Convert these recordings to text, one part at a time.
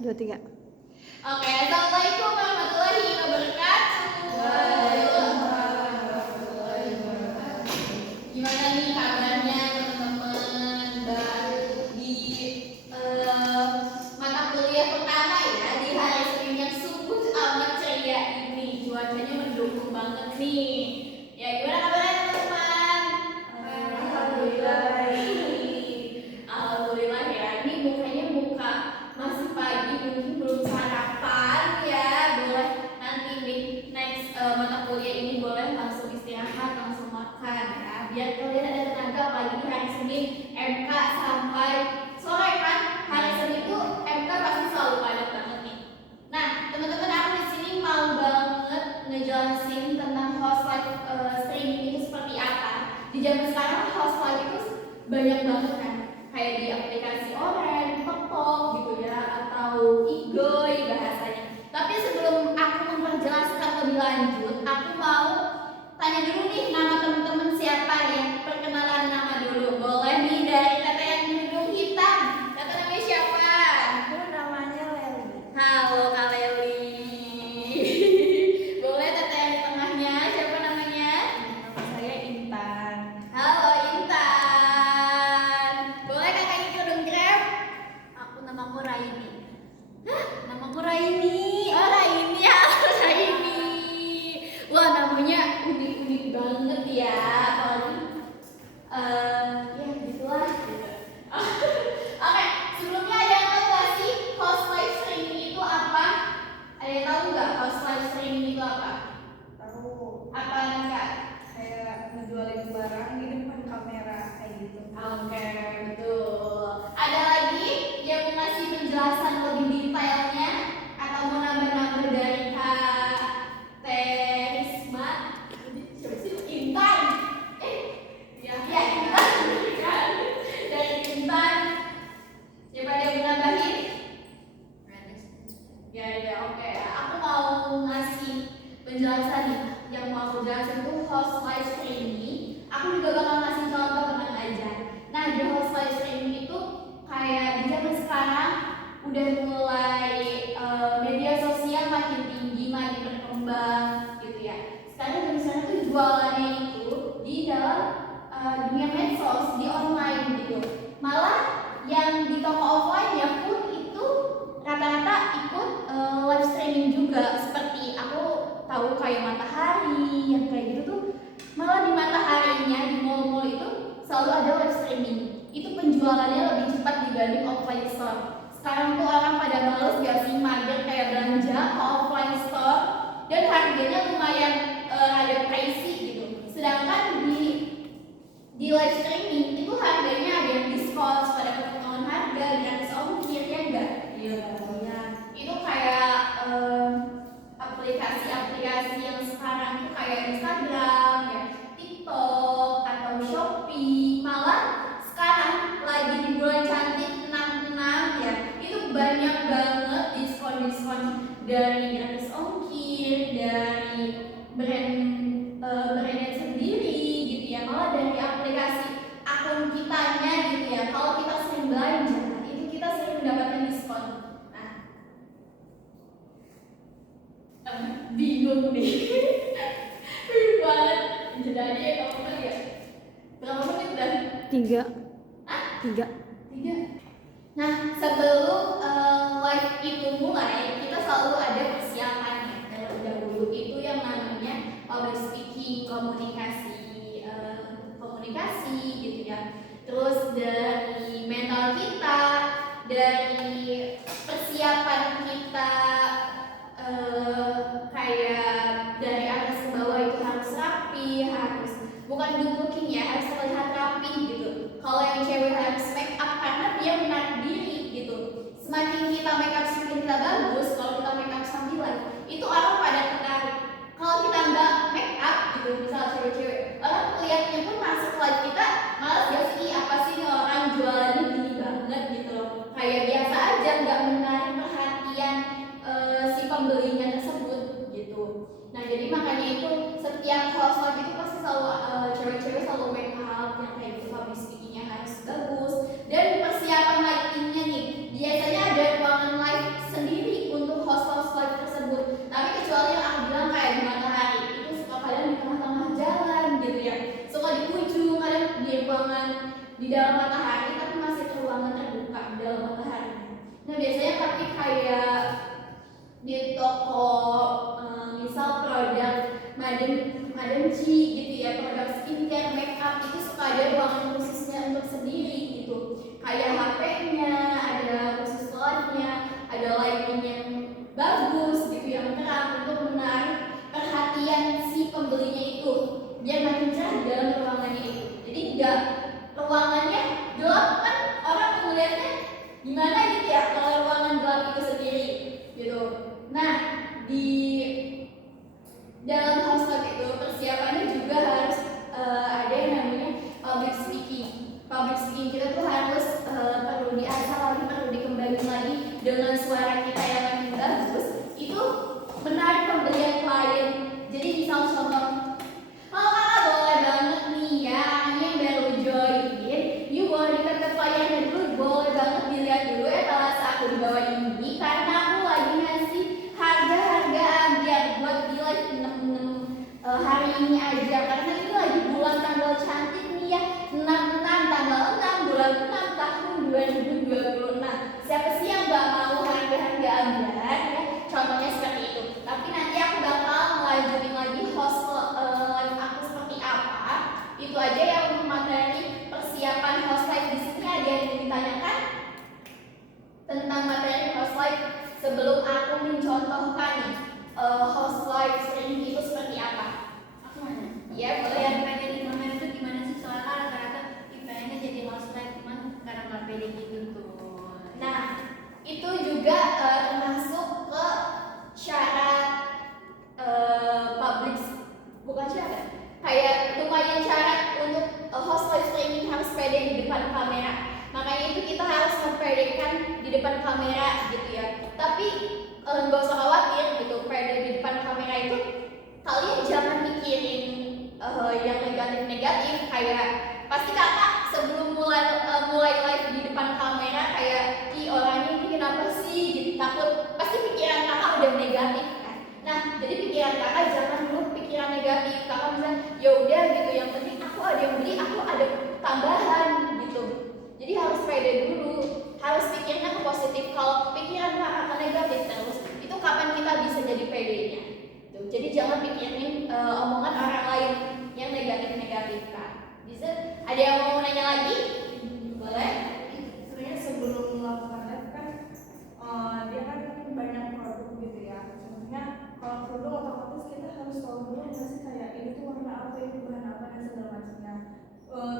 2, 3. Oke, assalamualaikum warahmatullahi wabarakatuh. Gimana nih kabarnya teman-teman baru di mata kuliah pertama ya di hari Senin yang sungguh amat ceria ini. Cuacanya mendukung banget nih. Ya gimana kabarnya teman-teman? Alhamdulillah. Alhamdulillah ya. Ini mukanya muka masih pagi, mungkin belum sarapan ya. Boleh nanti di next mata kuliah ini boleh langsung istirahat, langsung makan ya. Biar kalian ada tenaga pagi di hari Senin MK sampai sore kan. Hari Senin itu MK pasti selalu padat banget nih. Nah, teman-teman aku di sini mau banget ngejelasin tentang host live streaming itu seperti apa. Di zaman sekarang host live itu banyak banget kan. Kayak di aplikasi Orange, TikTok gitu ya, atau Igoy bahasanya. Tapi sebelum aku memperjelaskan lebih lanjut, aku mau tanya dulu nih nama teman-teman siapa ya. Perkenalan nama dulu. Boleh nih dari Tete yang di hidung hitam. Tete namanya siapa? Aku namanya Leli. Halo Kak Leli. Boleh Tete yang di tengahnya. Siapa namanya? Nama saya Intan. Halo Intan. Boleh kakaknya kerudung Grab? Aku namaku Raini. Namaku Raini. Oh Raini ya, Raini. Wah namanya unik-unik banget ya. Ya gitulah. Oke, sebelumnya ada yang tahu nggak sih host live streaming itu apa? Ada yang tahu nggak host live streaming itu apa? Tahu Apa nih Kak? kayak ngejualin barang di depan kamera kayak gitu. Oke, betul. Ada lagi yang mau ngasih penjelasan lebih detailnya atau mau nambah-nambah dari Kak Terisma? Siapa sih? Intan. Ya Intan. Dari Intan. Siapa ada yang mau nambahin? Ya, oke. Aku mau ngasih penjelasan nih. Yang mau aku jelasin itu host live streaming. Aku juga bakal ngasih contoh tenang aja. Nah, di host live streaming itu kayak di zaman sekarang udah mulai media sosial makin tinggi, makin berkembang gitu ya. Sekarang di sana tuh jualannya itu di dalam dunia medsos, di online gitu. Malah yang di toko offline-nya pun itu rata-rata ikut live streaming juga. Seperti aku tahu kayak Matahari yang kayak gitu tuh, malah di Mataharinya di mall-mall itu selalu ada live streaming. Itu penjualannya lebih cepat dibanding offline store. Sekarang tuh orang pada males gak sih mager kayak belanja ke offline store, dan harganya lumayan ada pricey gitu. Sedangkan di live streaming itu harganya ada yang diskon, pada potongan harga, gratis ongkir ya enggak? Iya pastinya. Itu kayak aplikasi-aplikasi yang sekarang tuh kayak Instagram, ya, TikTok atau Shopee. Malah sekarang lagi di bulan cantik 66 ya, itu banyak banget diskon-diskon dari gratis ongkir, dari brandnya sendiri gitu ya. Malah dari aplikasi akun kitanya gitu ya. Kalau kita sering belanja, itu kita sering mendapatkan diskon. Bingung nih. Bingung banget. Jadi ya kamu kan ya. Berapa menit udah? 3. Hah? 3. 3. Nah, sebelum live itu mulai, kita selalu ada persiapannya terlebih dahulu. Itu yang namanya public speaking, komunikasi gitu ya. Terus dari mental kita, dari persiapan kita, kayak dari atas ke bawah itu harus rapi, harus bukan good looking ya, harus terlihat rapi gitu. Kalau yang cewek harus make up karena dia menarik diri gitu. Semakin kita make up semakin kita bagus. Kalau kita make up sambilan itu orang pada tertarik. Kalau kita nggak make up gitu, misal cewek-cewek, orang melihatnya pun masuk live kita malas gak sih, apa sih ini orang jualannya gini banget gitu loh. Kayak biasa aja, nggak menarik perhatian si pembelinya tersebut gitu. Nah jadi makanya itu setiap host live itu pasti selalu cewek-cewek selalu make up yang kayak gitu, public speakingnya harus bagus, dan persiapan lightingnya nih biasanya ada ruangan live dalam matahari tapi masih ruangan terbuka di dalam matahari. Nah biasanya tapi kayak di toko misal produk Madam C gitu ya, produk skincare, makeup itu suka ada ruangan khususnya untuk sendiri gitu. Kayak HP-nya, ada khusus slotnya, ada lighting yang bagus gitu yang terang untuk menarik perhatian si pembelinya itu biar makin cerah di dalam ruangannya itu. Jadi enggak ruangannya gelap kan orang melihatnya gimana gitu ya kalau ruangan gelap itu sendiri gitu. Nah di dalam house lab itu persiapannya juga harus ada yang namanya public speaking. Public speaking kita tuh harus perlu diasah lagi, perlu dikembangin lagi dengan suara kita yang makin bagus. Itu menarik pembelian klien. Jadi misal contoh, kalau kakak boleh banget nih ya, ini yang baru join, you boleh deket kliennya dulu, boleh banget dilihat dulu etalase aku di bawah ini karena aku lagi ngasih harga-harga biar buat di live hari ini aja karena ini lagi bulan tanggal cantik nih ya, 6 tanggal 6 bulan 6 tahun 2026. Siapa sih yang gak mau harga-harga ambiar ya? Contohnya seperti itu. Tapi nanti aku bakal melanjutin lagi host live aku seperti apa. Itu aja yang untuk materi persiapan host live. Di sini ada yang ingin ditanyakan tentang materi host live sebelum aku mencontohkan host live streaming itu seperti apa. Aku mana? Ya boleh. Yang pengen gimana itu gimana sih, soalnya rata-rata pengennya jadi host live cuman karena nggak pede gitu tuh. Nah itu juga termasuk ke syarat public, bukan syarat, kayak lumayan syarat untuk host live streaming harus pede di depan kamera. Makanya itu kita harus mempedekan di depan kamera gitu ya. Tapi nggak usah khawatir gitu, pede di depan kamera itu kalian jangan mikirin yang negatif-negatif. Kayak pasti kakak sebelum mulai live di depan kamera kayak orangnya ini kenapa sih gitu, takut, pasti pikiran kakak udah negatif kan. Nah jadi pikiran kakak jangan dulu pikiran negatif. Kakak misalnya ya udah gitu, yang penting aku ada yang beli, aku ada tambahan gitu. Jadi harus pede dulu, harus pikirnya ke positif. Kalau pikiran kakak negatif terus, itu kapan kita bisa jadi pedenya? Jadi jangan pikirin omongan orang lain yang negatif kan. Bisa ada yang mau nanya lagi? Boleh? Sebenarnya sebelum melakukan live kan dia kan banyak produk gitu ya. Contohnya kalau produk otomatis kita harus tahu dulu nggak sih kayak ini tuh warna apa, ini bahan apa dan segala macamnya.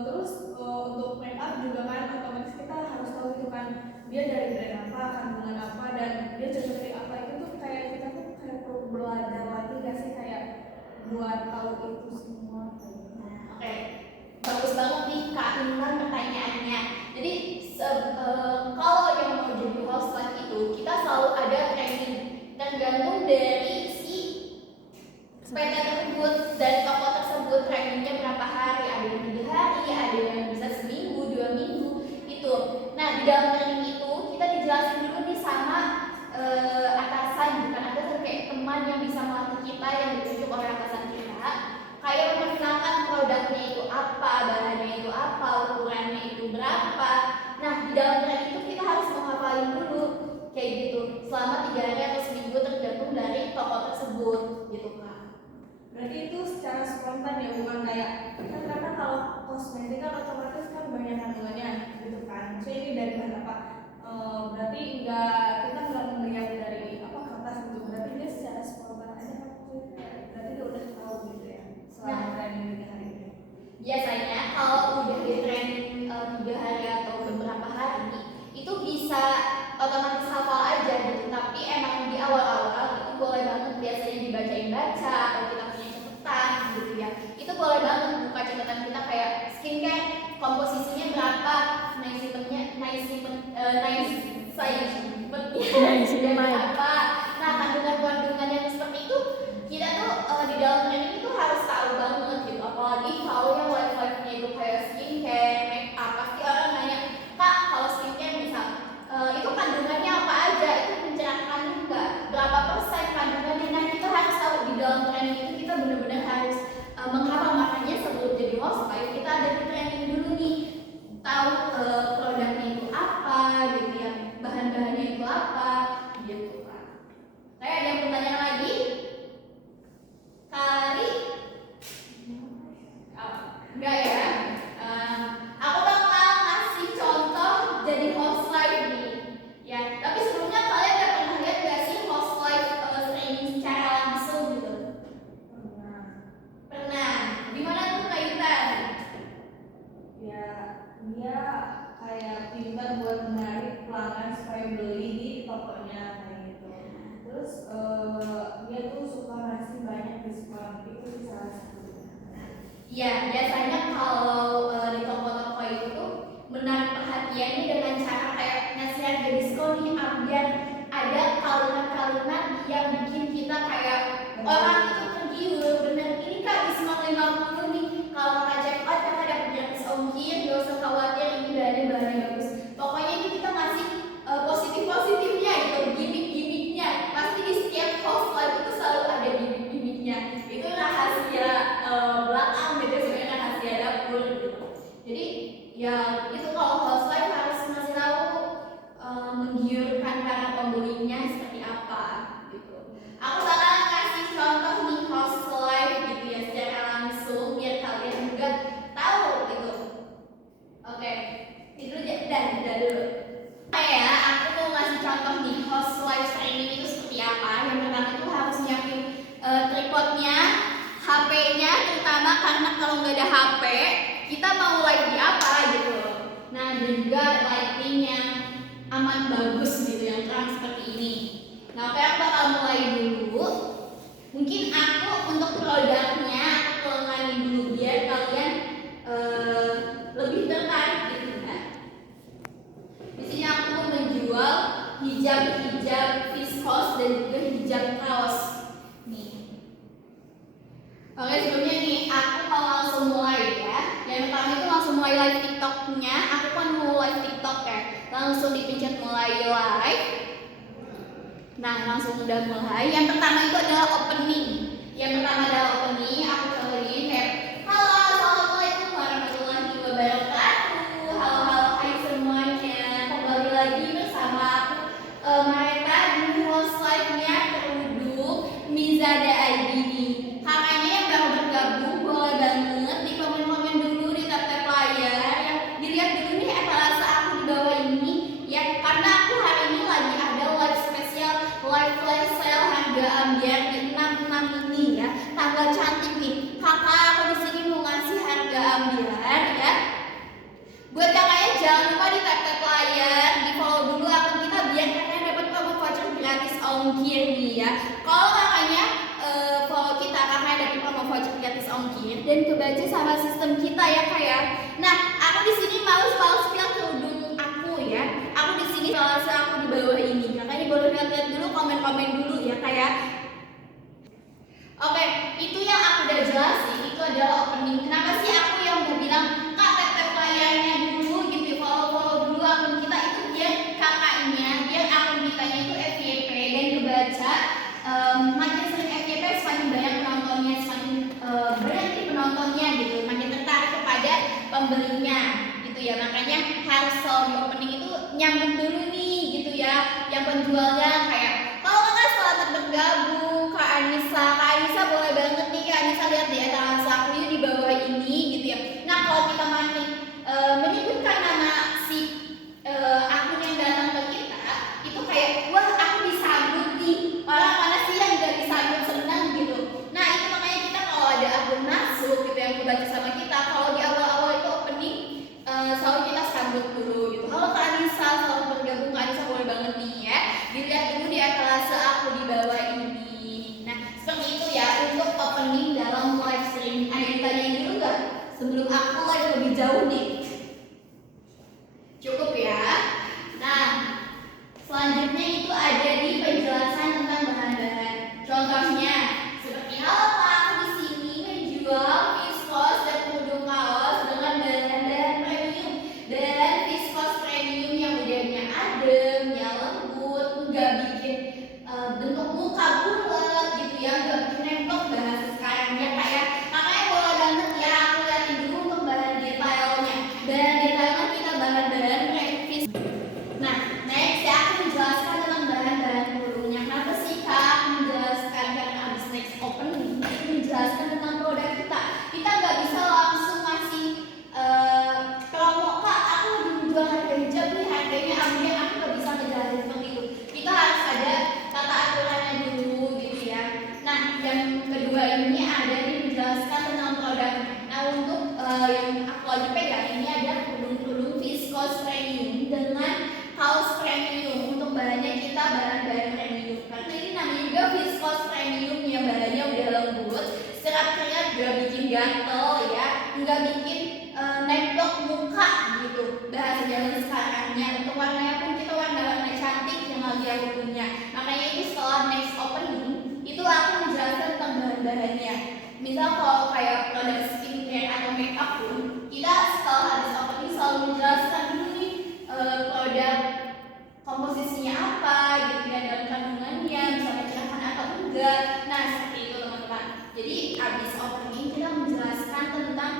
Terus untuk make up juga kan otomatis kita harus tahu itu kan dia dari brand apa, kandungan apa, dan dia cocok apa. Itu tuh kayak kita tuh kayak perlu belajar lagi nggak sih kayak buat tahu itu semua. Oke, bagus banget nih Kak Intan pertanyaannya. Jadi kalau yang mau jadi host live itu kita selalu ada training tergantung dari si PT tersebut dan toko tersebut. Trainingnya berapa hari? Ada yang 3 hari, ada yang bisa seminggu, 2 minggu itu. Nah di dalam training itu kita dijelasin dulu nih sama atasan, bukan atasan, kayak teman yang bisa melatih kita, yang ditunjuk oleh atasan kita, kayak memperkenalkan produknya itu apa, bahannya itu apa, ukurannya itu berapa. Nah di dalam training itu kita harus menghafalin dulu kayak gitu selama 3 hari atau seminggu tergantung dari toko tersebut gitu Kak. Berarti itu secara spontan ya, bukan kayak kan karena kalau kosmetik kan otomatis kan banyak kandungannya gitu kan. So ini dari bahan apa? Berarti kita nggak melihat dari apa kertas gitu. Berarti dia secara spontan aja kan. Berarti dia udah tahu gitu ya selama training 3 hari ini. Biasanya kalau udah di training 3 hari atau beberapa hari itu bisa otomatis hafal aja gitu. Tapi emang di awal-awal itu boleh banget biasanya dibacain-baca atau kita punya catatan gitu ya. Itu boleh banget buka catatan kita kayak skincare komposisinya berapa, niacinamide berapa. Nah kandungan-kandungan yang seperti itu kita tuh di dalam training itu harus tahu banget gitu. Apalagi kalau yang live-live-nya itu kayak skincare, make up, pasti orang nanya, Kak kalau skincare misal itu kandungannya apa aja, itu mencerahkan enggak, berapa persen kandungannya. Nah kita harus tahu di dalam training itu kita benar-benar harus menghafal. Makanya sebelum jadi host live kita ada di training dulu nih, tahu pokoknya kayak gitu. Terus dia tuh suka ngasih banyak diskon, itu sih salah satunya. Iya, biasanya kalau di toko-toko itu tuh menarik perhatiannya dengan cara kayak ngasih harga diskon nih, biar ada kalimat-kalimat yang bikin kita kayak orang itu tergiur. Bener, ini kak diskon 50 nih, kalau kakak check out kakak dapat gratis ongkir, gak usah khawatir, ini bahannya bagus. Pokoknya itu kita ngasih positif-positifnya gitu, gimmick-gimmicknya. Pasti di setiap house live itu selalu ada gimmick-gimmicknya. Itu rahasia belakang gitu, sebenarnya rahasia dapur gitu. Jadi ya itu kalau house live harus ngasih tahu menggiurkan para pembelinya seperti apa gitu. Aku bakal kasih contoh nih house live gitu ya secara langsung biar kalian juga tahu gitu. Oke, itu udah dulu. Aku mau ngasih contoh nih host live streaming itu seperti apa. Yang pertama itu harus nyiapin tripodnya, HP-nya terutama, karena kalau nggak ada HP kita mau live di apa gitu. Nah, dan juga lighting yang aman bagus gitu, yang terang seperti ini. Nah, aku bakal mulai dulu. Mungkin aku untuk produknya aku kelengkapi dulu biar kalian lebih tertarik gitu kan. Di sini aku menjual hijab viskos dan juga hijab kaos nih. Oke, sebelumnya nih aku mau langsung mulai ya. Yang pertama itu langsung mulai live TikToknya. Aku kan mau live TikTok ya. Langsung dipencet mulai live. Nah, langsung udah mulai. Yang pertama itu adalah opening. Yang pertama adalah opening. Aku contohin kayak halo, assalamualaikum warahmatullahi wabarakatuh. Halo, hai semuanya. Kembali lagi bersama aku Mareta di host live-nya Kerudung Mizada Aidini. Kakaknya yang baru bergabung boleh banget di komen-komen dulu, di tap-tap layar. Yang dilihat dulu nih etalase aku di bawah ini ya, karena aku hari ini lagi ada live spesial, live flash sale harga ambiar di 66 ini ya. Tanggal cantik nih. Kakak aku di sini mau ngasih harga ambiar ya. Buat kakaknya jangan lupa di tap-tap layar, di follow dulu akun kita biar kakaknya dapat promo voucher gratis ongkir nih ya. Kalau kakaknya follow kita, kakaknya dapat promo voucher gratis ongkir dan kebaca sama sistem kita ya kak ya. Nah, aku di sini mau spill kerudung aku ya. Aku di sini etalase aku di bawah ini. Kakaknya boleh lihat dulu, komen-komen dulu ya kak ya. Oke, itu yang aku udah jelasin, itu adalah opening. Kenapa sih aku yang udah bilang kak tap-tap layarnya dulu gitu, follow dulu akun kita, itu biar kakaknya, biar akun kitanya itu FYP dan kebaca. Makin sering FYP semakin banyak penontonnya, semakin berhenti penontonnya gitu, makin tertarik kepada pembelinya gitu ya. Makanya harus selalu di opening itu nyambung dulu nih gitu ya, yang penjualnya kayak kalau kakak selamat bergabung Kak Anissa boleh banget nih Kak Anissa, lihat di etalase aku di bawah ini gitu ya. Nah, kalau kita makin menyebutkan nama si akun yang datang ke kita, itu kayak wah aku disambut nih, orang mana sih yang gak disambut, senang gitu. Nah, itu makanya kita kalau ada akun masuk gitu yang kebaca sama kita, kalau di awal-awal itu opening selalu kita sambut dulu gitu. Halo Kak Anissa, selamat bergabung Kak Anissa, boleh banget nih ya, dilihat dulu di etalase aku di bawah ini. Nah, seperti itu ya untuk opening dalam live stream. Ada yang ditanyain dulu nggak sebelum aku live lebih jauh nih? Cukup ya. Nah, selanjutnya itu ada di penjelasan tentang bahan-bahan. Contohnya seperti halo Kak, aku di sini menjual viskos dan kerudung kaos dengan bahan-bahan premium dan viskos premium yang udahnya adem, yang lembut, nggak bikin bentuk muka bulat gitu ya, nggak bikin nempel bahasa sekarang ya kayak. Makanya boleh banget ya aku liatin dulu untuk bahan detailnya. Bahan detailnya kita bahan-bahan previs. Nah, next ya aku menjelaskan tentang bahan-bahan kerudungnya. Kenapa sih Kak menjelaskan, karena habis next opening menjelaskan tentang produk kita. Kita nggak bisa langsung ngasih promo Kak, aku menjual harga hijab nih, harganya ambil, aku nggak bisa ngejelasin seperti itu. Kita harus ada tata aturannya dulu gitu ya. Nah, yang kedua ini ada di menjelaskan tentang produknya. Nah, untuk yang aku lagi pegang ini ada kerudung viskos premium dengan kaos premium. Untuk bahannya kita nggak bikin gatel ya, nggak bikin nempel muka gitu bahasa zaman sekarangnya. Untuk warnanya pun kita warna-warna cantik yang lagi aku punya. Makanya itu setelah next opening itu aku menjelaskan tentang bahan-bahannya. Misal kalau kayak produk skincare atau makeup pun kita setelah habis opening selalu menjelaskan dulu nih produk komposisinya apa gitu ya, dalam kandungannya bisa mencerahkan atau enggak. Nah seperti itu teman-teman. Jadi habis opening kita menjelaskan tentang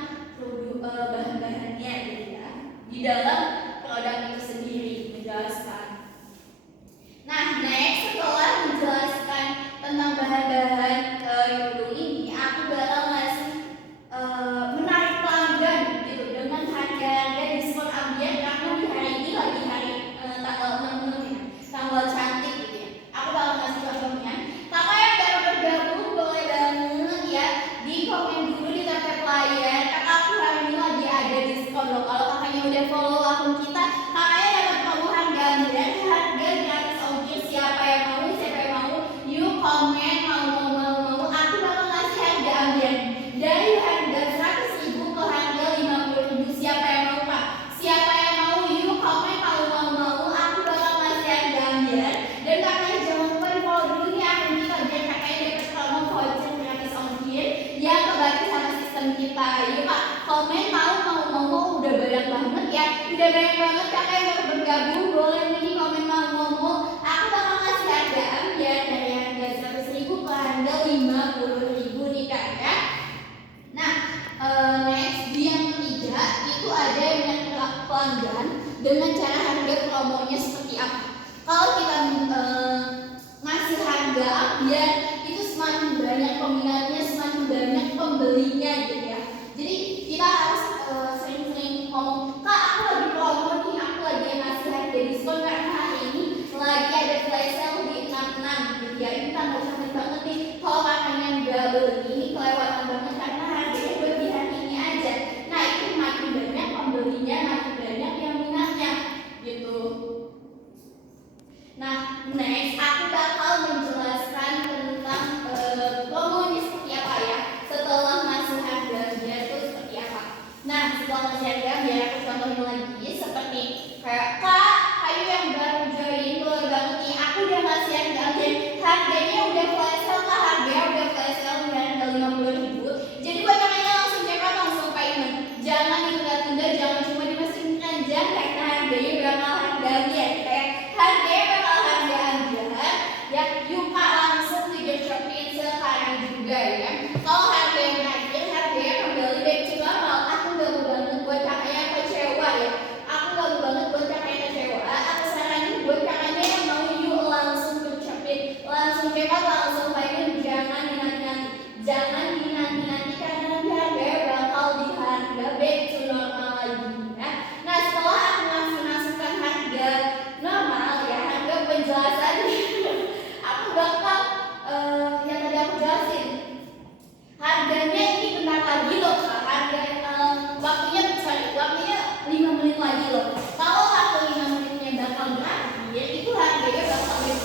bahan-bahannya gitu ya di dalam produk itu sendiri, menjelaskan. Nah next setelah menjelaskan tentang bahan-bahan kerudung ini, aku bakal ngasih menarik pelanggan gitu dengan harga diskon ambiar, karena di hari ini lagi hari tanggal 6 ya, tanggal cantik gitu ya. Aku bakal ngasih contohnya. Kakak yang baru bergabung boleh banget ya di komen dulu di tag layar. Kakak aku hari ini lagi ada diskon loh. Kalau kakaknya udah follow akun kita, kakaknya dapat promo harga ambiar, harga gratis ongkir. Siapa yang mau, yuk komen mau. Aku bakal ngasih harga ambiar dari harga 100.000 ke harga 50.000. Siapa yang mau Pak? Siapa yang mau? Yuk komen kalau mau. Aku bakal ngasih harga ambiar. Dan kakaknya jangan lupa di follow dulu nih akun kita biar kakaknya dapat promo voucher gratis ongkir yang kebagi sama sistem kita. Yuk Pak, komen mau. Udah banyak banget ya. Udah banyak banget kakak yang baru bergabung. Boleh nih komen mau. Aku bakal ngasih harga ambiar dari harga 100.000 ke harga 50.000 nih kak ya. Nah, next di yang ketiga itu ada yang pelanggan dengan cara harga promonya seperti apa. Kalau kita ngasih harga ambiar itu semakin banyak peminatnya, semakin banyak pembelinya gitu ya. Jadi kita harus sering-sering ngomong, kak aku lagi promo nih, aku lagi ngasih harga diskon karena hari ini lagi ada flash sale di 66 gitu ya. Ini tanggal cantik banget nih. Kalau kakaknya nggak beli ini kelewatan banget karena harganya buat di hari ini aja. Nah itu makin banyak pembelinya, makin banyak yang minatnya gitu. Nah next aku bakal menjelaskan tentang promonya seperti apa ya setelah ngasih harga dia itu seperti apa. Nah setelah ngasih harga biar aku contohin lagi seperti kayak kak ayo yang baru join boleh banget nih, aku udah ngasih harga ambiar, harganya udah flash sale kak, harganya udah flash sale di harga 50.000. Jadi buat kakaknya langsung check out, langsung payment, jangan ditunda-tunda, jangan cuma dimasukin aja karena harganya bakal harga ambiar kayak harganya bakal harga ambiar ya. Yuk kak langsung digercopin sekarang juga ya. Kalau harga yang terakhir harganya kembali back to normal. Aku gak mau banget buat kakaknya kecewa ya. Aku gak mau banget buat kakaknya kecewa. Aku saranin buat kakaknya yang mau yuk langsung gercopin, langsung check out, langsung payment, jangan dinanti karena nanti harganya bakal di harga back to normal lagi ya. Nah setelah aku masukkan harga normal ya, harga penjelasan aku bakal yang tadi aku jelasin harganya ini bentar lagi loh kak, harga waktunya 5 menit lagi loh. Kalau waktu 5 menitnya bakal berakhir itu harganya bakal back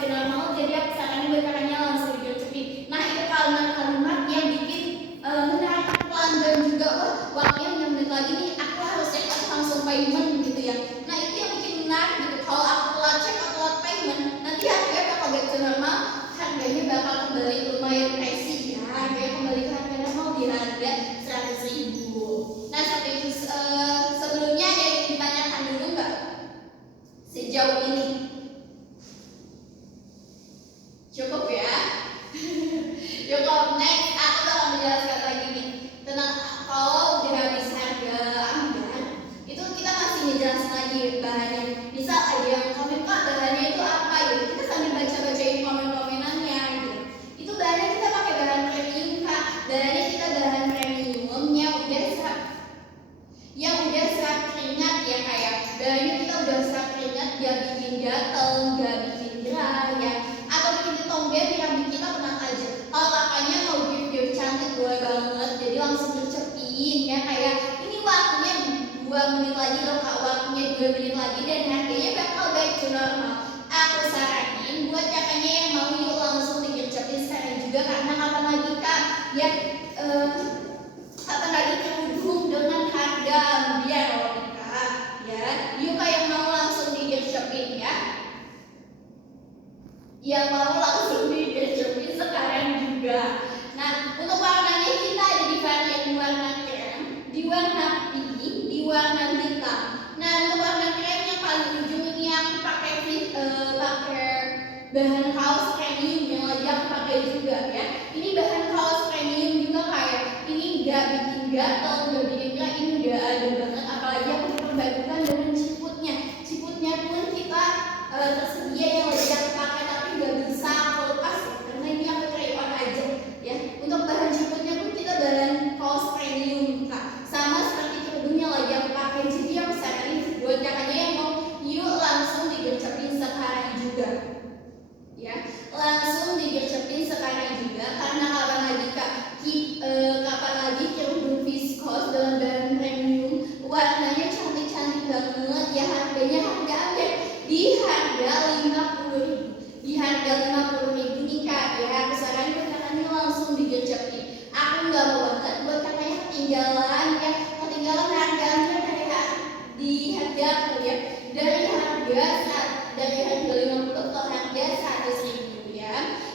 to normal, jadi aku saranin buat kakaknya langsung digercepin. Nah itu kalimat-kalimat yang bikin menarik pelanggan juga. Waktunya 5 menit lagi nih, aku harus check out langsung payment gitu ya. Nah itu yang bikin menarik gitu. Kalau aku telat check out, telat payment, nanti harganya bakal back to normal, harganya bakal kembali lumayan pricey ya, harganya kembali ke harga normal di harga 100.000. Nah seperti itu. Sebelumnya ada yang ditanyakan dulu nggak sejauh ini? Cukup ya. Cukup. Next aku bakal menjelaskan lagi nih tentang kalau udah habis harga ambiar itu kita masih ngejelasin lagi bahannya. Misal ada yang komen kak bahannya itu apa gitu, kita sambil baca-bacain komen-komenannya gitu. Itu bahannya kita pakai bahan premium kak, bahannya kita bahan premium yang udah serap keringat ya, kayak bahannya kita udah serap keringat, gak bikin gatel, gak bikin gerah ya, atau bikin tombel di rambut kita tenang aja. Kalau kakaknya mau gift cantik boleh banget, jadi langsung gercepin ya, kayak ini waktunya 2 menit lagi loh kak, waktunya 2 menit lagi dan harganya bakal back to normal. Aku saranin buat kakaknya yang mau yuk langsung digercepin sekarang juga, karena kapan lagi kak ya apalagi kerudung dengan harga biar Monica ya. Yuka yang mau langsung di shopping ya. Yang mau langsung di shopping sekarang juga. Nah, untuk warnanya kita ada di varian warna krem, di warna pink, di warna hitam. Nah, untuk warna krem yang paling ujung ini aku pakai bahan kaos premium yang lagi aku pakai juga ya. Ini bahan kaos premium juga kayak ini nggak bikin gatal, nggak bikin kering, ini udah ada banget. Apalagi aku diperbantukan dengan ciputnya pun kita tersedia yang lagi aku pakai tapi nggak bisa aku lepas karena ini aku try on aja ya. Untuk bahan ciputnya pun kita bahan kaos premium Kak, sama seperti kerudungnya lagi aku pakai. Jadi aku saranin buat kakaknya yang mau yuk langsung digercepin sekarang juga ya, langsung digercepin sekarang juga karena kapan lagi Kak, kapan lagi kerudung viskos dengan bahan premium warnanya cantik-cantik banget ya. Harganya harga di harga 50.000, di harga 50.000 nih Kak ya. Aku saranin buat kakaknya langsung digercepin. Aku nggak mau banget buat kakaknya ketinggalan ya, ketinggalan harganya di harga aku ya, dari harga 50 ke harga 100.000 ya.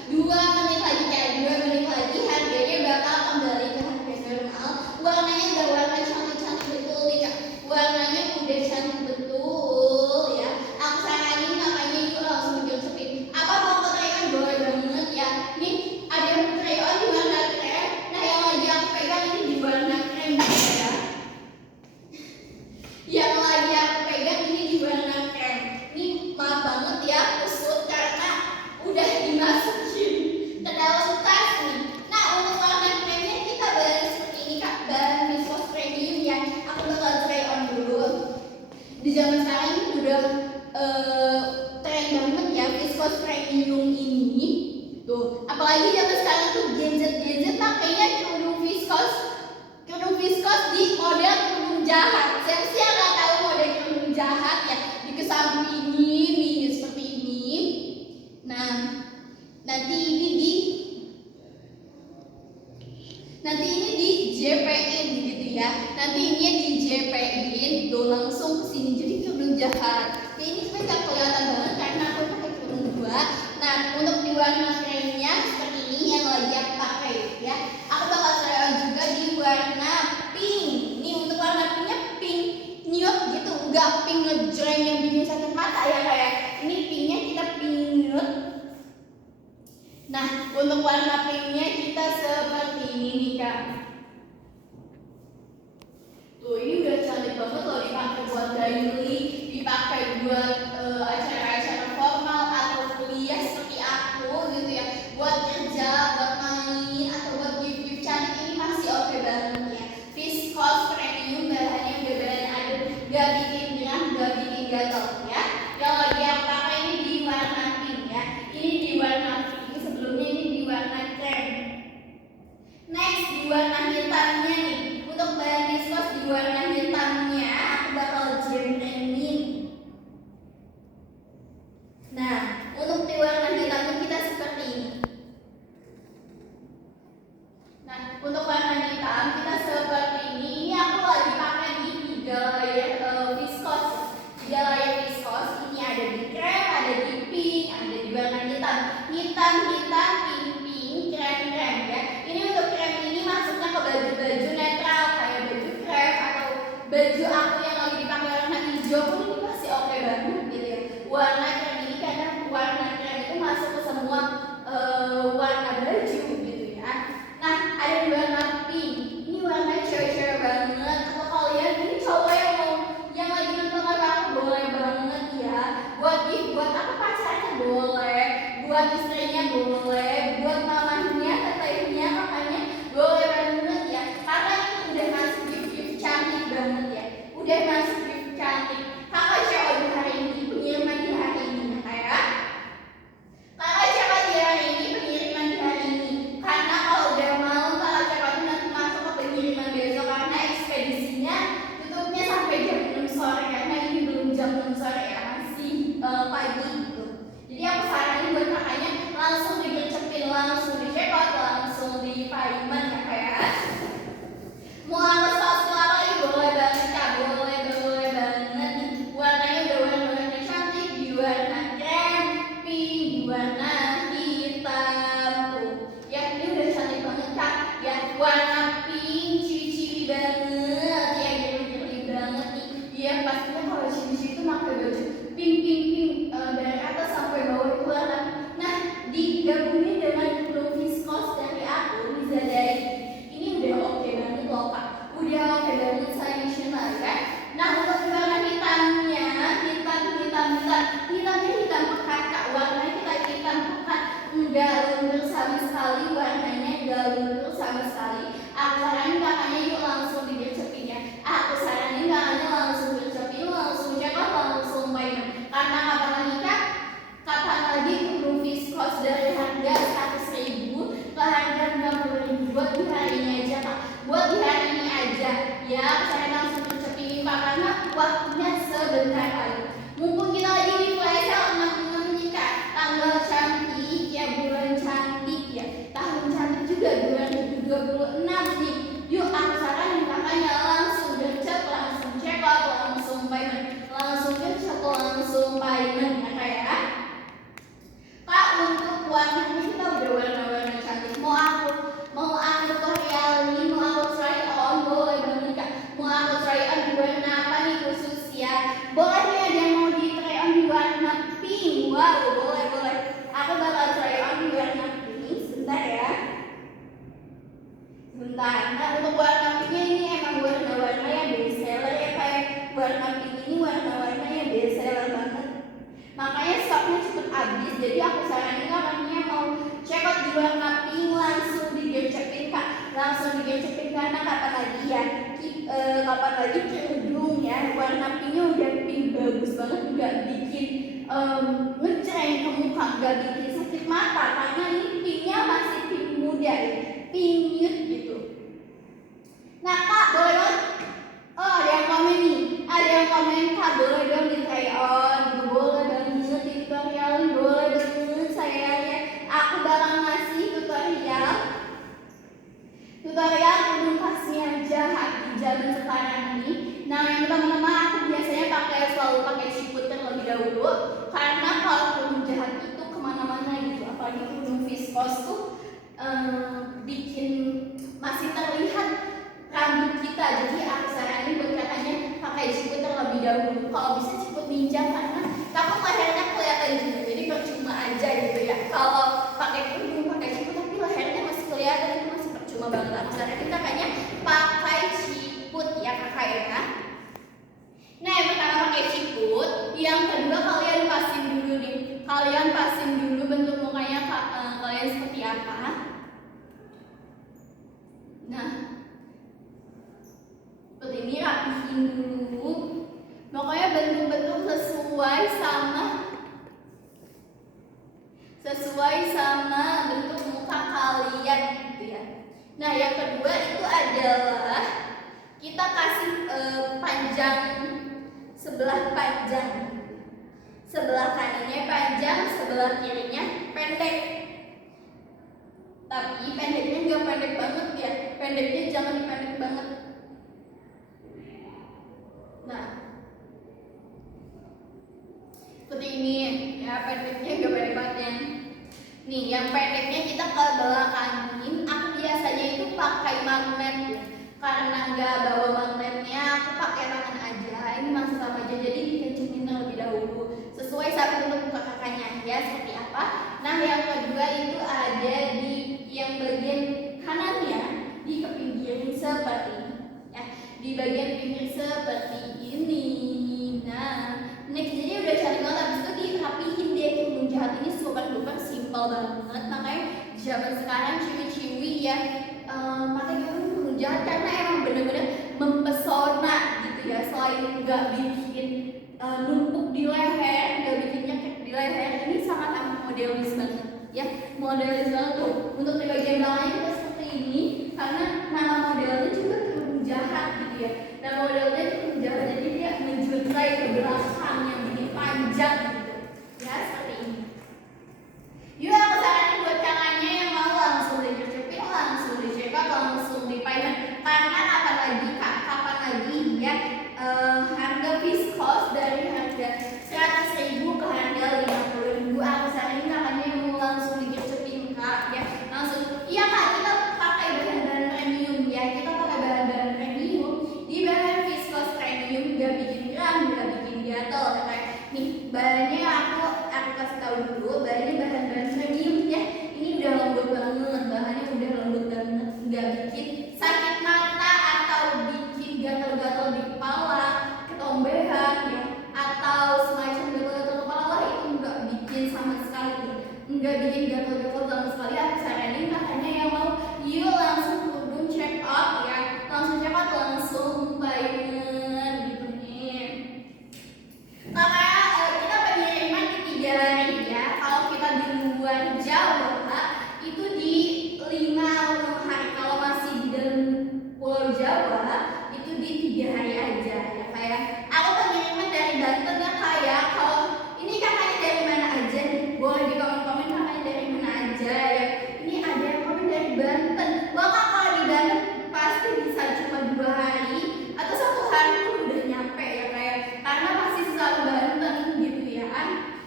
2 menit lagi ya, 2 menit lagi harganya bakal kembali ke harga normal. Warnanya udah warna cantik-cantik betul nih Kak, warnanya udah cantik betul ya. Aku saranin kakaknya yuk langsung digercepin. Apa mau ke try on boleh banget ya. Nih ada yang mau try on di warna krem. Nah yang lagi aku pegang ini di warna krem juga ya. Yang lagi aku pegang ini di warna krem. Ini maaf banget ya kusut karena udah dimasukin ke dalam tas nih. Nah untuk warna kremnya kita bahan seperti ini Kak, bahan viskos premium ya. Aku bakal try on dulu. Di zaman sekarang ini udah tren banget ya viskos premium ini. Tuh, apalagi zaman sekarang tuh Gen Z pakainya kerudung viskos di model kerudung jahat. Siapa sih yang nggak tahu model kerudung jahat ya? Dikesampingin nih seperti ini. Nah, nanti ini di JP-in gitu ya. Nanti ini di JP-in tuh langsung ke sini jadi kerudung jahat. Ya, ini sebenarnya nggak kelihatan banget karena aku pakai kerudung 2. Nah, untuk di warna kremnya seperti ini yang lagi aku pakai ya. Aku bakal try on juga di warna pink. Nih untuk warna pinknya pink nude gitu, enggak pink ngejreng yang bikin sakit mata ya kayak. Ini pinknya kita pink nude. Nah, untuk warna pinknya kita seperti ini nih Kak. Tuh ini udah cantik banget loh, dipakai buat daily, dipakai buat acara-acara formal atau kuliah seperti aku gitu ya, buat kerja, buat main atau buat gift-gift cantik ini masih oke banget ya. Viskos premium bahannya udah bahan adem, gak bikin gerah, gak bikin gatal ya. Yang lagi aku pakai ini di warna pink ya. Ini di warna pink, sebelumnya ini di warna krem. Next di warna hitamnya nih. Untuk bahan viskos di warna hitamnya aku bakal jempremin. Nah, untuk di warna hitamnya kita seperti ini. Nah, untuk warna hitam kita seperti ini. Ini aku lagi pakai di 3 layer viskos. 3 layer viskos. Ini ada di krem, ada di pink, ada di warna hitam. Hitam, pink, krem ya. Ini untuk krem ini masuknya ke baju-baju netral kayak baju krem atau baju aku yang lagi dipakai warna hijau pun ini masih oke banget gitu ya. Warna krem ini karena warna krem itu masuk ke semua warna baju gitu ya. Nah, ada di warna pink. Ini warna cewek-cewek banget. Atau kalian ini cowok yang lagi nonton live aku boleh banget ya. Buat apa pacarnya boleh, buat istrinya boleh, buat mamanya, tetehnya, kakaknya boleh banget ya. Karena ini udah masuk gift cantik banget ya. Udah masuk gift cantik. Kakak siapa di hari ini? Pengiriman di hari ini ya. Kakak siapa di hari ini? Pengiriman di hari ini. Karena kalau udah malam kakak siapa itu nanti masuk ke pengiriman besok karena ekspedisinya tutupnya sampai jam 6 sore karena ini belum jam 6 sore ya, masih pagi gitu. Jadi aku saranin buat kakaknya langsung digercepin, langsung Wow, boleh. Aku bakal try on di warna pink. Sebentar ya. Sebentar. Nah, untuk warna pinknya ini emang warna-warna yang best seller ya, kayak warna pink ini warna-warna yang best seller banget. Makanya stoknya cepet habis. Jadi aku saranin orangnya mau check out di warna pink langsung digercepin Kak. Langsung digercepin karena kapan lagi kerudung ya. Warna pinknya udah pink bagus banget, nggak bikin ngeceng ke muka, nggak bikin sakit mata karena ini pinknya masih pink muda ya, pink nude gitu. Nah Kak, boleh banget. Oh, ada yang komen nih, ada yang komen Kak, boleh dong di try on gitu, boleh banget di tutorial, boleh banget saya ya. Aku bakal ngasih tutorial kerudung kasmian jahat di zaman sekarang ini. Nah, yang pertama aku biasanya selalu pakai siput terlebih dahulu karena kalau kerudung jahat itu kemana-mana gitu, apalagi kerudung viskos tuh bikin masih terlihat rambut kita. Jadi aku saranin buat kakaknya pakai siput terlebih dahulu. Kalau bisa siput ninja karena takut lehernya kelihatan juga. Jadi percuma aja gitu ya. Kalau pakai kerudung pakai siput tapi lehernya masih kelihatan, itu masih percuma banget. Aku saranin kakaknya pakai siput ya kakak ya. Nah, yang pertama pakai siput, yang kedua kalian pasin dulu nih. Kalian pasin dulu bentuk mukanya kalian seperti apa. Nah, seperti ini rapihin dulu. Pokoknya bentuk-bentuk sesuai sama bentuk muka kalian gitu ya. Nah, yang kedua itu adalah kita kasih panjang, sebelah panjang, sebelah kanannya panjang, sebelah kirinya pendek. Tapi pendeknya nggak pendek banget ya, pendeknya jangan dipendek banget. Nah, seperti ini ya, pendeknya nggak pendek banget ya. Nih, yang pendeknya kita ke belakangin. Aku biasanya itu pakai magnet ya. Karena nggak bawa magnetnya, aku pakai tangan aja. Ini masih sama aja, jadi dikencengin terlebih dahulu sesuai sama bentuk muka kakaknya ya, seperti apa. Nah, yang kedua itu ada di yang bagian kanannya, dipinggirin seperti ini ya, di bagian pinggir seperti ini. Nah, next jadi udah cantik banget. Habis itu dirapihin deh. Kerudung jahat ini super duper simple banget, makanya zaman sekarang ciwi-ciwi ya pakai kerudung jahat karena emang bener-bener mempesona gitu ya. Selain nggak bikin numpuk di leher, nggak bikin nyekek di leher, ini sangat amat modelis banget ya, modelis banget tuh. Untuk di bagian belakangnya kita seperti ini karena nama modelnya juga kerudung jahat gitu ya. Nama modelnya kerudung jahat, jadi dia menjuntai ke belakang yang bikin panjang gitu ya, seperti ini. Yuk, aku saranin buat kakaknya yang mau langsung dicercepin, langsung di-check out, langsung di-payment. Karena kapan lagi ya harga viskos dari harga 100.000 ke harga 50.000. Aku saranin kakaknya yang mau langsung dicercepin Kak ya, langsung. Iya Kak, kita pakai bahan-bahan premium ya, kita pakai bahan-bahan premium. Di bahan viskos premium gak bikin kram, gak bikin gatel kayak nih. Bahannya aku kasih tahu dulu, bahannya bahan-bahan premium ya. Ini udah lembut banget, bahannya udah lembut banget, nggak bikin sakit mata atau bikin gatal-gatal di kepala, ketombehan ya, atau semacam gatal-gatal kepala, itu nggak bikin sama sekali, nggak bikin gatal-gatal sama sekali. Aku saranin kakaknya yang mau, yuk langsung kerudung check out ya, langsung check out, langsung payment gitu nih. Karena kita pengiriman di 3 hari ya. Kalau kita di luar Jawa itu di 5 hari. Kalau masih di dalam Pulau Jawa itu di 3 hari aja ya. Kayak aku pengiriman dari Banten ya kayak. Kalau ini kakaknya dari mana aja nih? Boleh di komen-komen kakaknya dari mana aja ya. Ini ada yang komen dari Banten. Wah Kak, kalau di Banten pasti bisa cuma 2 hari atau 1 hari tuh udah nyampe ya, kayak karena pasti selalu Banten gitu ya.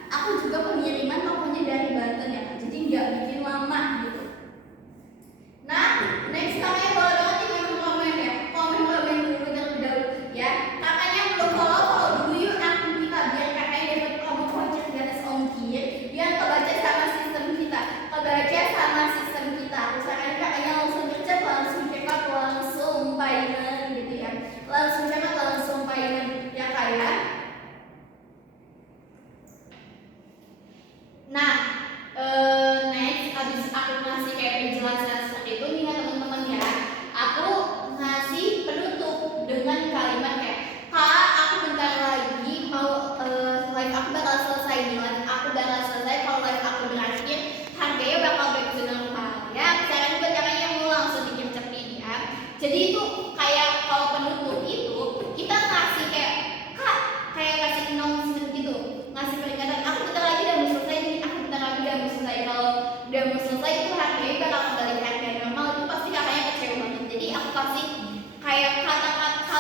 Aku juga pengiriman tokonya dari Banten ya, jadi nggak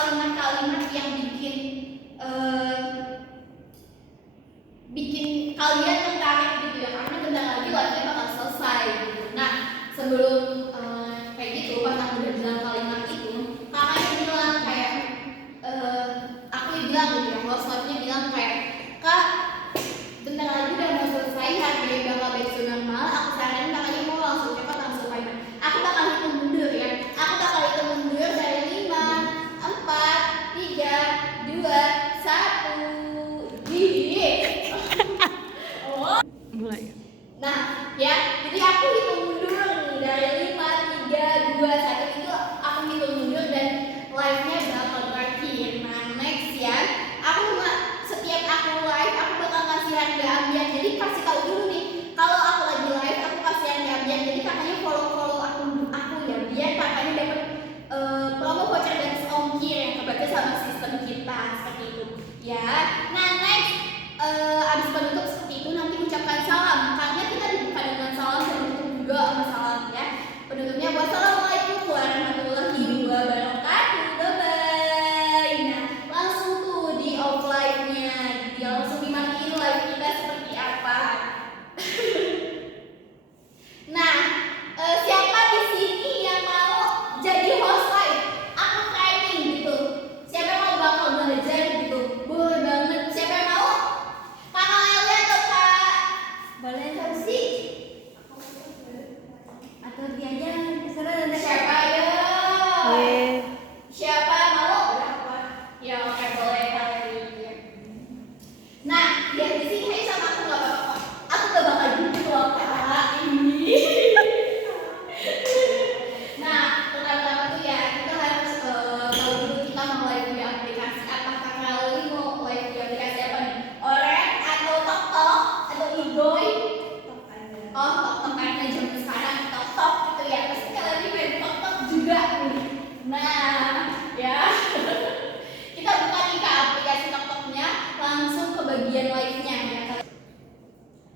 kalimat-kalimat yang bikin kalian tertarik gitu ya, karena bentar lagi live-nya bakal selesai gitu. Nah, sebelum kayak gitu, pas aku udah bilang kalimat itu, kakaknya bilang kayak aku bilang gitu ya, host live-nya bilang kayak, Kak, bentar lagi udah mau selesai, harganya bakal back to normal. Aku saranin kakaknya mau langsung cepat langsung payment. Aku bakal hitung mundur ya. Aku bakal hitung mundur dari 5, 4, 3, 2, 1. Mulai. Nah, ya, jadi aku hitung mundur nih dari 5, 3, 2, 1 itu aku hitung mundur dan live-nya bakal berakhir. Nah, next ya, aku nggak setiap aku live aku bakal kasih harga ambiar. Jadi kasih tahu dulu nih, kalau aku lagi live aku kasih harga ambiar. Jadi kakaknya follow aku ya, biar kakaknya dapat promo voucher dan ongkir yang kebaca sama sistem kita seperti itu. Ya, nah next abis penutup seperti itu nanti ucapkan salam, karena kita dibuka dengan salam dan penutup juga sama salam ya. Penutupnya wassalamualaikum warahmatullahi wabarakatuh. Bye bye. Nah, langsung tuh di off live-nya, ya langsung dimatiin live kita seperti apa. Nah, siapa di sini yang mau jadi host live? Aku training gitu. Siapa yang mau bakal belajar gitu? Boleh banget. Siapa yang mau? Kakak Leli atau Kak? Boleh Sih. atau dia aja terserah nanti. Siapa ya? Siapa mau? Ya oke, boleh Kak Leli. Nah, biar di sini aja sama aku nggak apa-apa kok. Aku gak bakal gitu loh Kak. Nah, pertama-tama tuh ya kita harus tahu dulu kita mau live di aplikasi apa. Kak Leli mau live di aplikasi apa nih? Orange atau TokTok atau Igoy? Oh, TokTok karena zaman sekarang TokTok gitu ya. Pasti Kak Leli main TokTok juga nih. Nah, ya. Kita buka nih ke aplikasi TokToknya, langsung ke bagian live-nya ya.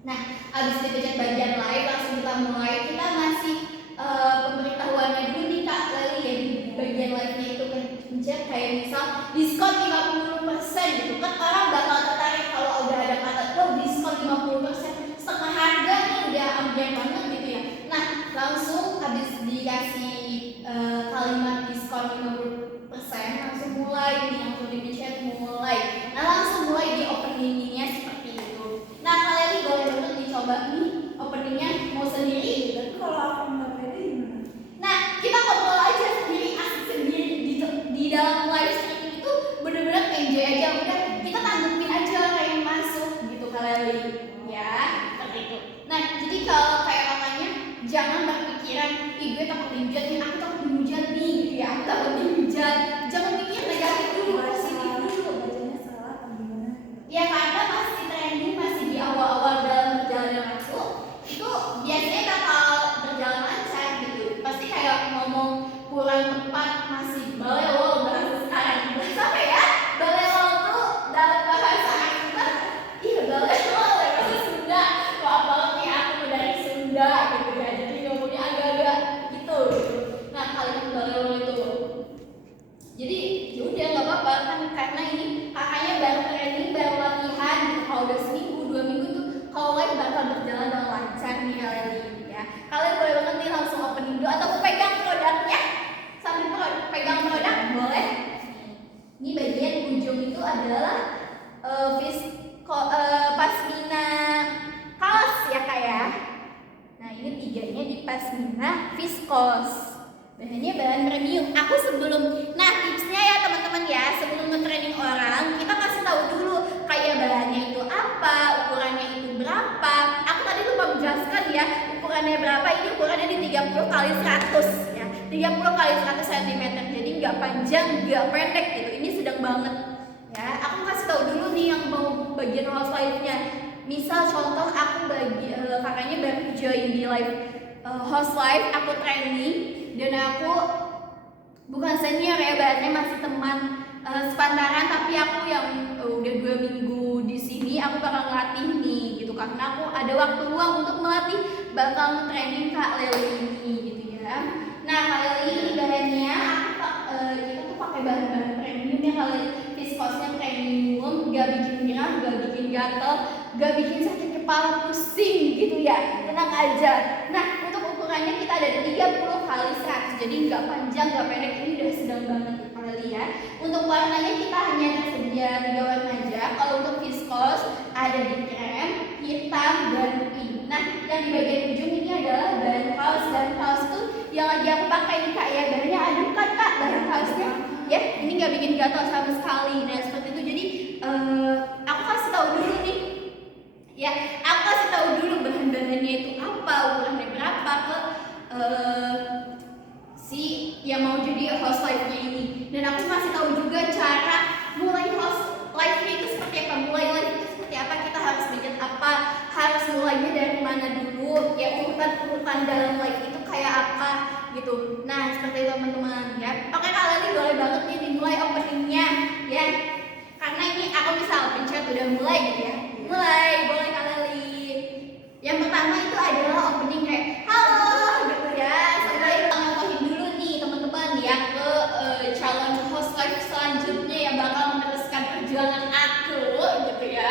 Nah, abis dipencet bagian live, langsung kita mulai. Kita ngasih pemberitahuannya dulu nih Kak Leli ya, di bagian live-nya itu pencet kayak misal diskon 50% gitu kan, orang bakal tertarik kalau udah ada kata diskon 50%, setengah harga nih udah ambiar banget gitu ya. Nah, langsung abis dikasih kalimat diskon 50% langsung mulai nih, langsung dipencet mulai. Nah, langsung mulai di openingnya seperti itu. Nah, Kak Leli boleh banget dicoba nih openingnya mau sendiri gitu. Kalau aku nggak pede gimana? Nah, kita ngobrol aja sendiri, asik sendiri di dalam live streaming itu bener-bener enjoy aja. Udah, kita tanggepin aja orang yang masuk gitu Kak Leli. Ya, seperti itu. Nah, jadi kalau kayak kakaknya jangan berpikiran, ih gue takut dihujat nih, aku takut dihujat nih gitu ya, aku takut dihujat. Jangan pikir negatif dulu, positif dulu. Bacanya salah atau gimana? Ya karena masih trending, masih di awal-awal dalam perjalanan masuk, itu biasanya bakal berjalan lancar gitu. Pasti kayak ngomong kurang tepat, masih balelo bahasa sekarang. Bahasa apa ya? Balelo tuh dalam bahasa kita, iya balelo bahasa Sunda. Maaf banget nih aku dari Sunda gitu ya, jadi ngomongnya agak-agak gitu. Nah, kalimat balelo itu. Jadi yaudah nggak apa-apa kan, karena ini kakaknya baru training, baru latihan gitu. Kalau udah seminggu, 2 minggu tuh kalau live bakal berjalan dengan lancar nih Kak Leli ya. Kalian boleh banget nih langsung opening dulu atau pegang produknya sambil pegang produk boleh. Ini bagian ujung itu adalah pasmina kaos ya Kak ya. Nah, ini tiganya di pasmina viscose. Bahannya bahan premium. Aku nah tipsnya ya teman-teman ya, sebelum nge-training orang, kita kasih tahu dulu kayak bahannya itu apa, ukurannya itu berapa. Aku tadi lupa menjelaskan ya, ukurannya berapa. Ini ukurannya di 30 kali 100 ya, 30 kali 100 cm. Jadi nggak panjang, nggak pendek gitu. Ini sedang banget ya. Aku kasih tahu dulu nih yang mau bagian house live-nya. Misal contoh aku kakaknya baru join di live host live, aku training dan aku bukan senior ya, bahannya masih teman sepantaran, tapi aku yang udah 2 minggu di sini, aku bakal ngelatih nih gitu, karena aku ada waktu luang untuk melatih, bakal training Kak Leli ini gitu ya. Nah, Kak Leli ini bahannya kita tuh pakai bahan-bahan premium premiumnya kalian viskosnya premium, gak bikin gerah, gak bikin gatel, gak bikin sakit kepala pusing gitu ya, tenang aja. Nah untuk ukurannya kita ada 30 kali 100, jadi nggak panjang nggak pendek, ini udah sedang banget kali ya. Untuk warnanya kita hanya tersedia 3 warna aja. Kalau untuk viskos ada di krem, hitam, dan pink. Nah yang di bagian ujung ini adalah bahan kaos. Bahan kaos tuh yang lagi aku pakai nih kak ya, bahannya adem kan kak bahan kaosnya ya, ini nggak bikin gatal sama sekali. Nah seperti itu, jadi aku kasih tahu dulu nih ya, aku kasih tahu dulu bahan-bahannya itu apa, ukurannya berapa ke si yang mau jadi host live-nya ini. Dan aku kasih tahu juga cara mulai host live-nya itu seperti apa, mulai live itu seperti apa, kita harus bikin apa, harus mulainya dari mana dulu, ya urutan dalam live itu kayak apa gitu. Nah seperti itu teman-teman ya. Oke kak Leli boleh banget nih dimulai openingnya ya, karena ini aku bisa pencet udah mulai gitu ya. Mulai, boleh kak Leli. Yang pertama itu adalah opening kayak halo gitu ya. Sampai nontonin dulu nih teman-teman ya ke calon host live selanjutnya yang bakal meneruskan perjuangan aku gitu ya.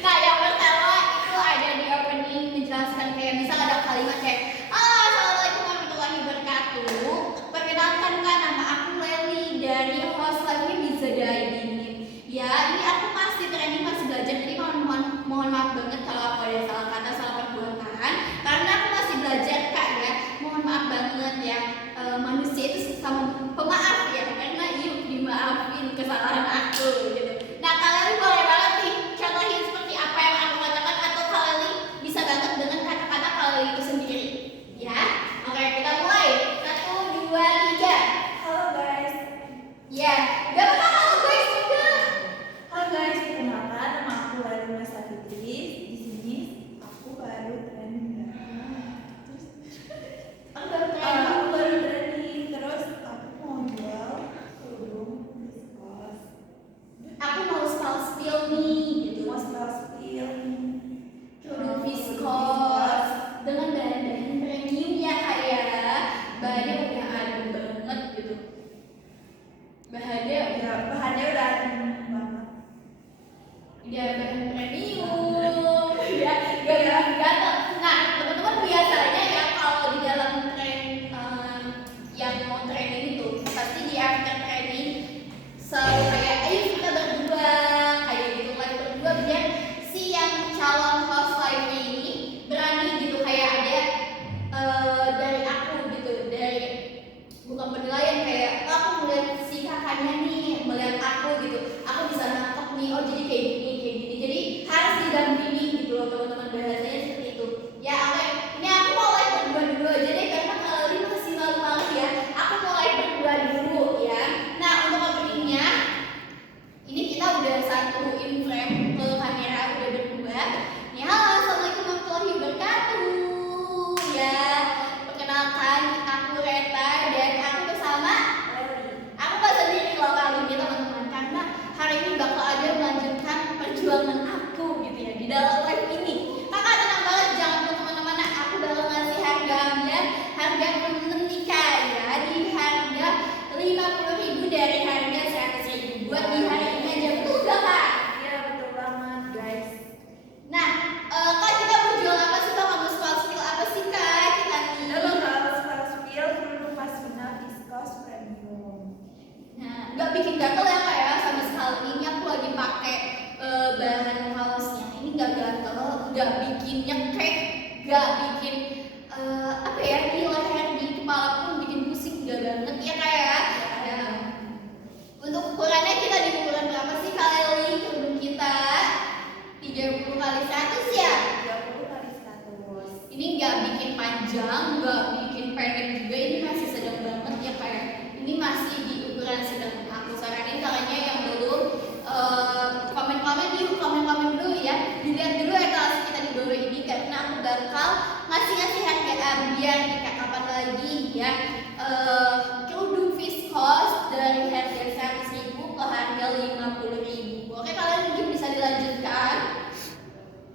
Nah yang pertama itu ada di opening menjelaskan kayak misal ada kalimat kayak assalamualaikum warahmatullahi wabarakatuh. Perkenalkan kan nama aku Leli dari host live-nya Bisa Diving. Ya ini aku masih training, masih belajar, jadi mohon maaf banget kalau aku ada salah kata, salah perbuatan, karena aku masih belajar kak ya. Mohon maaf banget ya, manusia itu sesama pemaaf ya, karena yuk dimaafin kesalahan aku gitu. Nah kalian boleh banget nih contohin seperti apa yang aku katakan, atau kalian bisa banget dengan kata-kata kalian itu sendiri ya. Oke kita mulai, 1, 2, 3. Halo guys. Ya gak apa-apa halo guys juga. Halo guys, perkenalkan nama aku Laila Fitri. Di sini aku baru training. Aku baru training, terus aku mau jual kerudung viskos. Aku mau spill nih gitu. Mau spill Kerudung viskos dengan bahan-bahan premium ya kayak bahannya udah adem banget gitu. Bahannya ya, bahannya udah adem banget. ya bahan premium ya, gak gatal. Nah teman-teman biasanya ya kalau di dalam tren yang mau training itu pasti di after training selalu kayak ayo kita berdua kayak gitu, live berdua biar si yang calon host live ini berani gitu, kayak ada dari aku gitu, dari bukan penilaian kayak aku melihat si kakaknya nih melihat aku gitu, aku bisa nangkep nih oh jadi kayak gini, jadi harus didampingi gitu loh teman-teman, bahasanya seperti itu ya. Oke ini aku mau live berdua dulu aja deh, karena kalau ini masih malu-malu ya, aku mau live berdua dulu ya. Nah untuk openingnya ini kita udah satuin frame ke kamera, udah berdua nih. Halo assalamualaikum warahmatullahi wabarakatuh ya, perkenalkan aku Reta dan aku bersama aku gak sendiri loh kali ini teman-teman, karena hari ini bakal ada melanjutkan perjuangan aku gitu ya di dalam live ini. Kakak tenang banget, jangan teman-teman, aku bakal ngasih harga menikah ya, di harga 50.000 dari harga 100.000 buat di hari ini aja, betul gak kak? Iya betul banget guys. Nah kak kita mau jual apa sih kak, kamu skill apa sih kak kita nih? Kita bakal spill kerudung pasmina viskos premium. Nah, nggak bikin gatel ya kak ya sama sekali. Ini aku lagi pakai bahan kaosnya. Ini nggak gatel, nggak bikin nyekek, nggak bikin apa ya di leher, di kepala pun bikin pusing, nggak banget ya kak ya. Ya. Untuk ukurannya kita di ukuran berapa sih kak Leli kerudung kita? 30 kali 100 ya. 30 kali 100. Ini nggak bikin panjang, nggak bikin pendek juga. Ini masih sedang banget ya kayak. Ini masih di ukuran sedang. Aku saranin kalian yang belum komen dulu ya. Dilihat dulu etalase kita di bawah ini, karena aku bakal ngasih harga biar kayak kapan lagi ya. Kerudung viskos dari harga 100.000 ke harga 50.000. Oke kalian mungkin bisa dilanjutkan.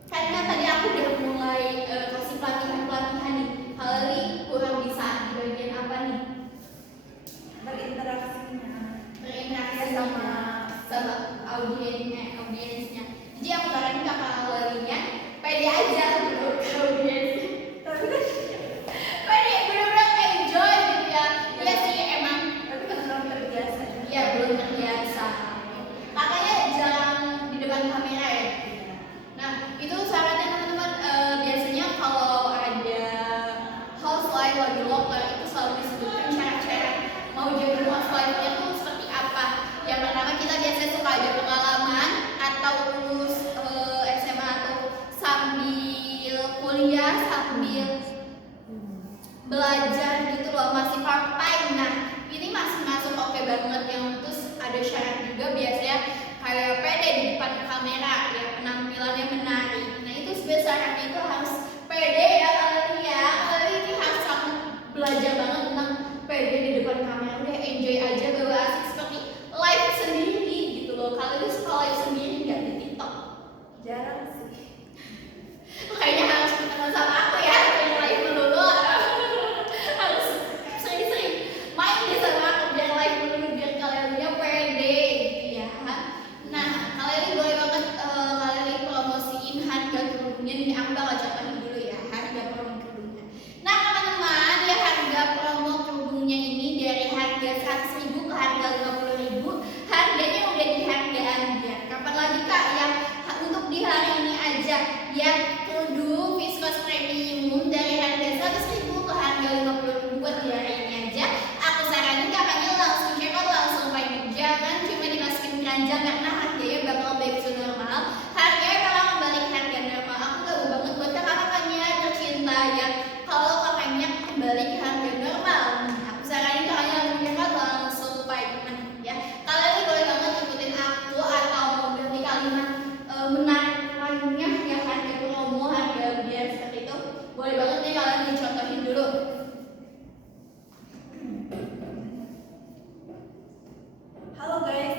Karena tadi aku udah mulai kasih pelatihan nih. Kalau ini kurang bisa di bagian apa nih? Berinteraksinya. Berinteraksi audiensnya. Jadi aku saranin kakak awalnya pede aja menurut audiensnya. Tapi kan Pede, bener-bener enjoy gitu ya. Iya sih emang. tapi kan belum terbiasa. Iya belum terbiasa. Makanya jarang di depan kamera ya. Nah itu syaratnya teman-teman. Biasanya kalau ada housewife lagi loker itu selalu disebutkan syarat-syarat mau jadi housewife-nya tuh seperti apa. Yang pertama kita biasanya suka ada pengalaman atau lulus SMA atau sambil kuliah sambil belajar gitu loh, masih part time. Nah ini masih masuk oke banget. Yang terus ada syarat juga biasanya kayak pede di depan kamera ya, penampilannya menarik. Nah itu sebenarnya syaratnya itu harus pede ya kalian ya. Kalian ini harus sangat belajar banget tentang pede di depan kamera. Udah enjoy aja, bawa asik seperti live sendiri gitu loh. Kalian suka live sendiri nggak di TikTok? Jarang sih. Kayaknya harus berteman sama aku ya, pengen live dulu. Harus sering-sering main di sama aku biar live dulu biar kalian pede gitu ya. Nah kalian ini boleh banget kalian ini promosiin harga kerudungnya nih. Aku bakal contohin dulu ya harga promo kerudungnya. Nah teman-teman ya, harga promo kerudungnya ini dari harga 100.000 ke harga 50.000. Harganya udah di harga ambiar. Kapan lagi kak yang untuk di hari ini aja ya, kerudung viscose premium dari harga 100.000 ke harga 50.000 buat di hari ini aja. Aku saranin kakaknya langsung check out, langsung payment. Jangan cuma dimasukin keranjang karena harganya bakal back to normal. Harganya bakal kembali ke harga normal. Aku gak banget buat kakaknya tercinta ya kalau kakaknya kembali ke harga normal. Aku saranin kakaknya langsung check out, langsung payment ya. Kalian ini boleh banget ikutin aku atau mau ganti kalimat menarik lainnya ya, harga promo, harga biar seperti itu. Boleh banget nih kalian dicontohin dulu. Halo guys,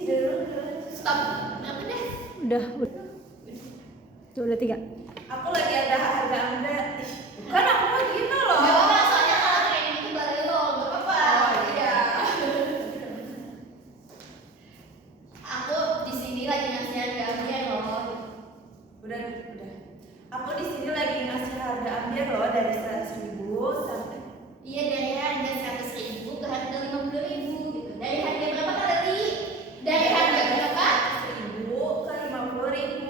ide dulu. Stop. Berapa deh? Udah. Tuh udah 3. Aku lagi ada harga anda. Kan aku mah gitu loh. Gak apa-apa, soalnya kalau training itu balik lo, gak apa-apa. Oh iya. Aku di sini lagi ngasih harga ambiar loh. Udah. Aku di sini lagi ngasih harga ambiar loh dari 100.000 sampai Iya dari harga 100.000 ke harga 50.000 gitu. Dari harga berapa kali? Dari harga berapa? 100.000 ke 50.000.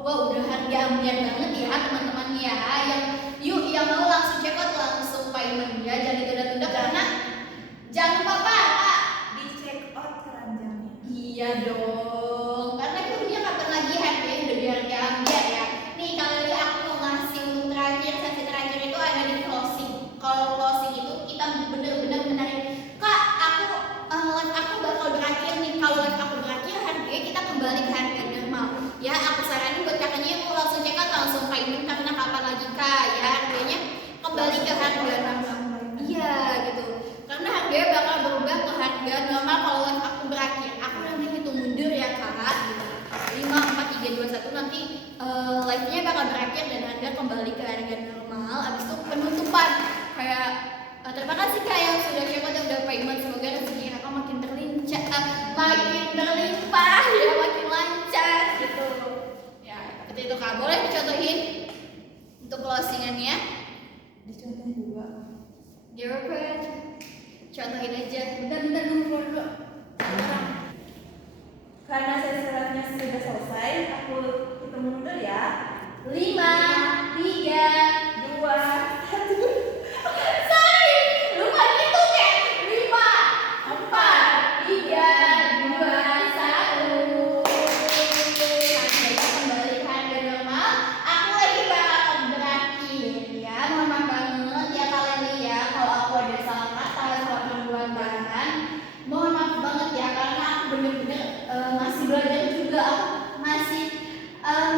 Wow, udah harga ambiar banget ya teman-teman ya. Yang mau langsung check out, langsung payment ya. Jangan ditunda-tunda karena jangan lupa Pak. Di check out keranjangnya. Iya dong. Karena itu punya kapan lagi harganya udah di harga ambiar ya. Nih kali aku mau ngasih untuk terakhir, sesi terakhir itu ada di closing. Kalau closing itu kita bener-bener menarik. Kak, live aku bakal berakhir nih. Kalau live aku berakhir harganya kita kembali ke harga normal. Ya, aku saranin buat kakaknya yang mau langsung check out, langsung payment karena kapan lagi kak ya harganya kembali ke harga normal. Iya gitu. Karena harganya bakal berubah ke harga normal kalau live aku berakhir. Aku nanti hitung mundur ya kak. 5, 4, 3, 2, 1 nanti live-nya bakal berakhir dan harga kembali ke harga normal. Abis itu penutupan kayak terima kasih kak yang sudah check out, yang udah payment. Semoga rezeki kakak makin berlimpah ya, makin lancar gitu. Ya seperti itu kak. Boleh dicontohin untuk closingannya? Dicontohin juga. Girlfriend, contohin aja. Bentar nunggu dulu. Karena sesi sudah selesai, aku hitung mundur ya. 5, 3, 2, 1. sorry, lupa gitu kan. 5, 4, 3, 2, 1. Harganya kembali ke harga normal. Aku lagi bakal berakhir ya. Mohon maaf banget ya kalian ya kalau aku ada salah kata, salah pembuat bahan. Mohon maaf banget ya karena aku bener-bener masih belajar juga. Aku masih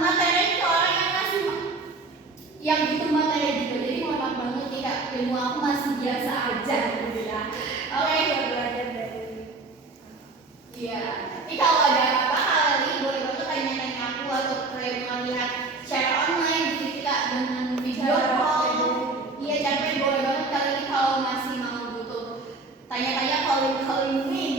materi ke orang yang masih yang gitu materi juga. Jadi mohon maaf banget nih kak, ilmu aku masih biasa aja gitu ya. Oke. Belajar dari Iya. Jadi kalau ada apa-apa kalian boleh banget tanya-tanya aku atau kalian mau lihat secara online gitu kita dengan video call. Iya, capek boleh banget kalian kalau masih mau butuh tanya-tanya calling me